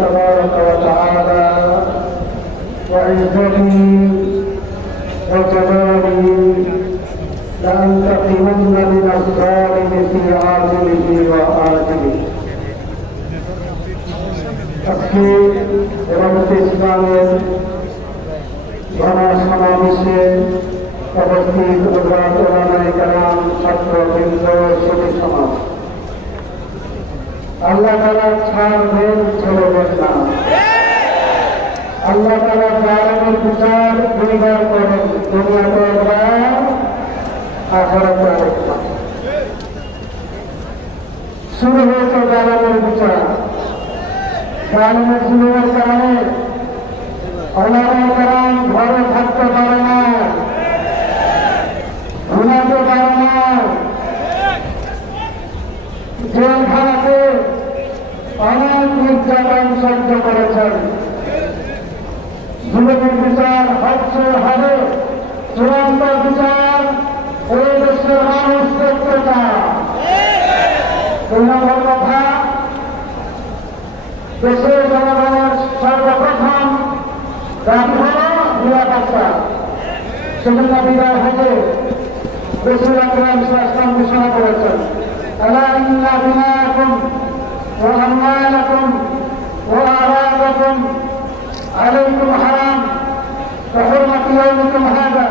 تبارك وتعالى وعزته وجلاله لأنتقمن من الظالم في عاجله وآجله আজকে এবারতে ইসলামের গণসমাবেশে উপস্থিত ওলামায়ে কেরাম ছাত্রবৃন্দ সুধী সমাজ আল্লাহ তাআলা ছাড়বেন ছেড়বেন না। আল্লাহ তাআলা জালেমের বিচার দুইবার করেন, দুনিয়াতে একবার আখিরাতে আরেকবার। শুরু হয়েছে জালেমের বিচার। জালেমের জুলুমের কারণে ওলামায়ে কেরাম ঘরে থাকতে পারে না, ঘুমাতে পারে না, জেলখানাতে অনেক নির্যাতন সহ্য করেছেন। জুলুমের বিচার হচ্ছে হবে, চূড়ান্ত বিচার এই দেশের মানুষ দেখতে চায়। দুই নম্বর কথা, দেশের জনগণের সর্বপ্রথম দাবি হল নিরাপত্তা। সেজন্য বিদায় হতে রসূল আকরাম সাল্লাল্লাহু আলাইহি ওয়াসাল্লাম ঘোষণা করেছেন, আলা ইন্না দিমাকুম ওয়া আমওয়ালাকুম ওয়া আরাদাকুম আলাইকুম হারাম কাহুরমাতি ইয়াউমিকুম হাযা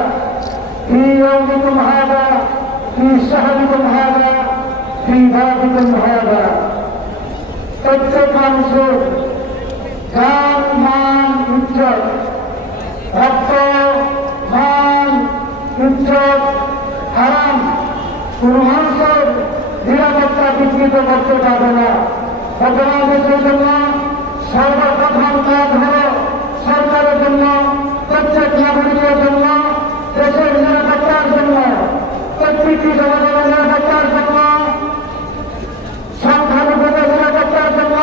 ফি ইয়াউমিকুম হাযা ফি শাহরিকুম হাযা ফি বালাদিকুম হাযা। প্রত্যেক মানুষের জান, মান, ইজ্জত, রক্ত, মান, ইজ্জত হারাম। কোন মানুষের নিরাপত্তা বিঘ্নিত করতে পারবে না। বর্তমান দেশের জন্য সর্বপ্রথম কাজ হল সরকারের জন্য, প্রত্যেক নাগরিকের জন্য, দেশের নিরাপত্তার জন্য, প্রত্যেকটি জনগণের নিরাপত্তার জন্য, সংখ্যালঘুদের নিরাপত্তার জন্য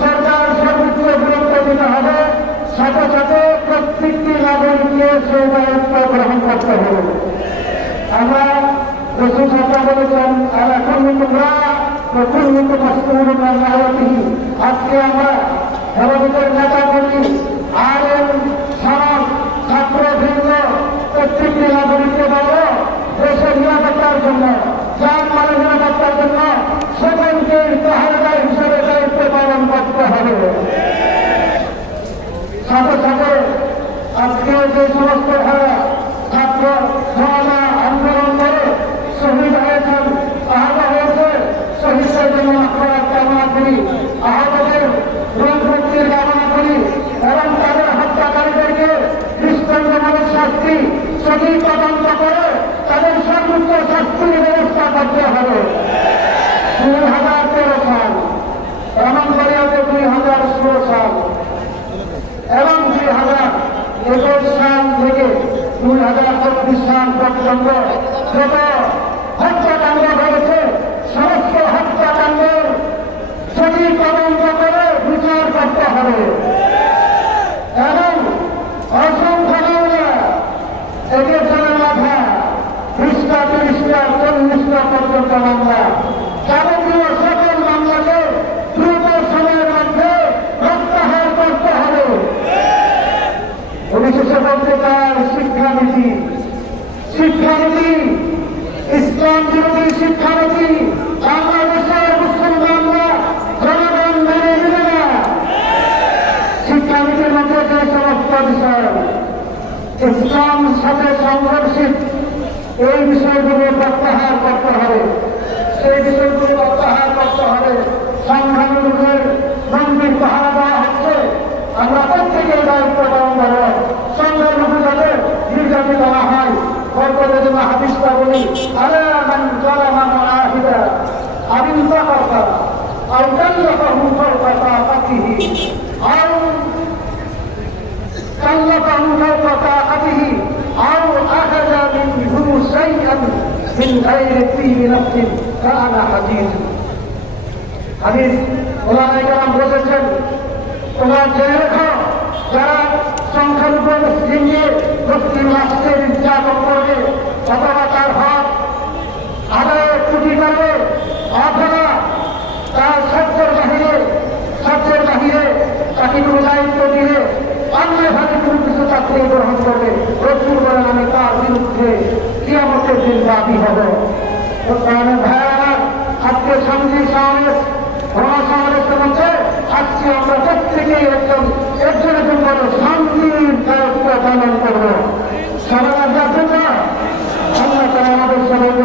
সরকার সর্বোচ্চ গুরুত্ব দিতে হবে। সাথে সাথে প্রত্যেকটি নাগরিককে সেই দায়িত্ব গ্রহণ করতে হবে। আমরা রাসূল সাল্লাল্লাহু আলাইহি ওয়াসাল্লাম আলা কুল্লিকুম রা'in ওয়া কুল্লুকুম মাসউলুন আন রা'ইয়াতিহি। আজকে আমরা হেফাজতের নেতাকর্মী, আলেম, সমাজ, ছাত্রবৃন্দ প্রত্যেকটি নাগরিককে বলব, দেশের নিরাপত্তার জন্য, জানমালের নিরাপত্তার জন্য সকলকে পাহারাদার হিসেবে দায়িত্ব পালন করতে হবে। সাথে সাথে আজকে যে সমস্ত ছাত্র সমাজা আন্দোলন করে শহীদ হয়েছেন, আহত হয়েছে, শহীদদের জন্য মাগফিরাত কামনা করি, আহতদের রোগ মুক্তির কামনা করি এবং তাদের হত্যাকারীদেরকে দৃষ্টান্তমূলক শাস্তি সঠিক তদন্ত করে তাদের সর্বোচ্চ শাস্তির ব্যবস্থা করতে হবে। 2013 সাল এমন পরিবর্তে 2016 সাল এবং 2021 সাল থেকে 2024 সাল পর্যন্ত যত হত্যাকাণ্ড হয়েছে সমস্ত হত্যাকাণ্ডের সঠিক তদন্ত করে বিচার করতে হবে এবং অসংখ্য মামলা, একের জন্য মাথা 20টা 30টা 40টা পর্যন্ত মামলা, যাবতীয় সকল মামলাকে দ্রুত সময়ের মধ্যে প্রত্যাহার করতে হবে। পরিশেষে বলতে চাই, শিক্ষানীতি ইসলাম বিরোধী শিক্ষানীতি বাংলাদেশের মুসলমানরা জনগণ মেনে নেবে না। শিক্ষানীতির মধ্যে যে সমস্ত বিষয় ইসলামের সাথে সংঘর্ষিত, এই বিষয়গুলো প্রত্যাহার করতে হবে। সেই বিষয়গুলো প্রত্যাহার করতে হবে। সংখ্যালঘুদের মন্দির পাহারা দেওয়া হচ্ছে, আমরা প্রত্যেকের দায়িত্ব পালন করব। সংখ্যালঘু যাতে নির্যাতিত না হয়, বরকতের জন্য হাদিসটা বলি, আলা মান যালামা মুআহিদা আও ইনতাকাতা আও কাল্লাফাহু ফাওকা তাআতিহি আও কাল্লাফাহু ফাওকা তাআতিহি আও আখাযা মিনহু শাইআন মিন গায়রি তিবি নাফসিন কানা হাদিস। হাদিস ওলামায়ে কেরাম বলেছেন, তোমরা জেনে রেখো, যারা সংখ্যালঘু মুসলিমদের মুসলিম রাষ্ট্রের নির্যাতন করবে অথবা তার হক আদায়ের ত্রুটি করবে অথবা তার সত্যের বাহিরে আমাকে কোনো দায়িত্ব দিয়ে অন্যভাবে কোনো কিছু চাকরি গ্রহণ করবে, রসুল বলেন আমি তার বিরুদ্ধে কিয়ামতের দিন দাবি হব। ভাইয়ারা, আজকে শান্তি সমাবেশ মহাসমাবেশের মধ্যে আজকে আমরা প্রত্যেকেই একজনের জন্য শান্তির দায়িত্ব পালন করবো। সবাই আল্লাহ তাআলা আমাদের সবাইকে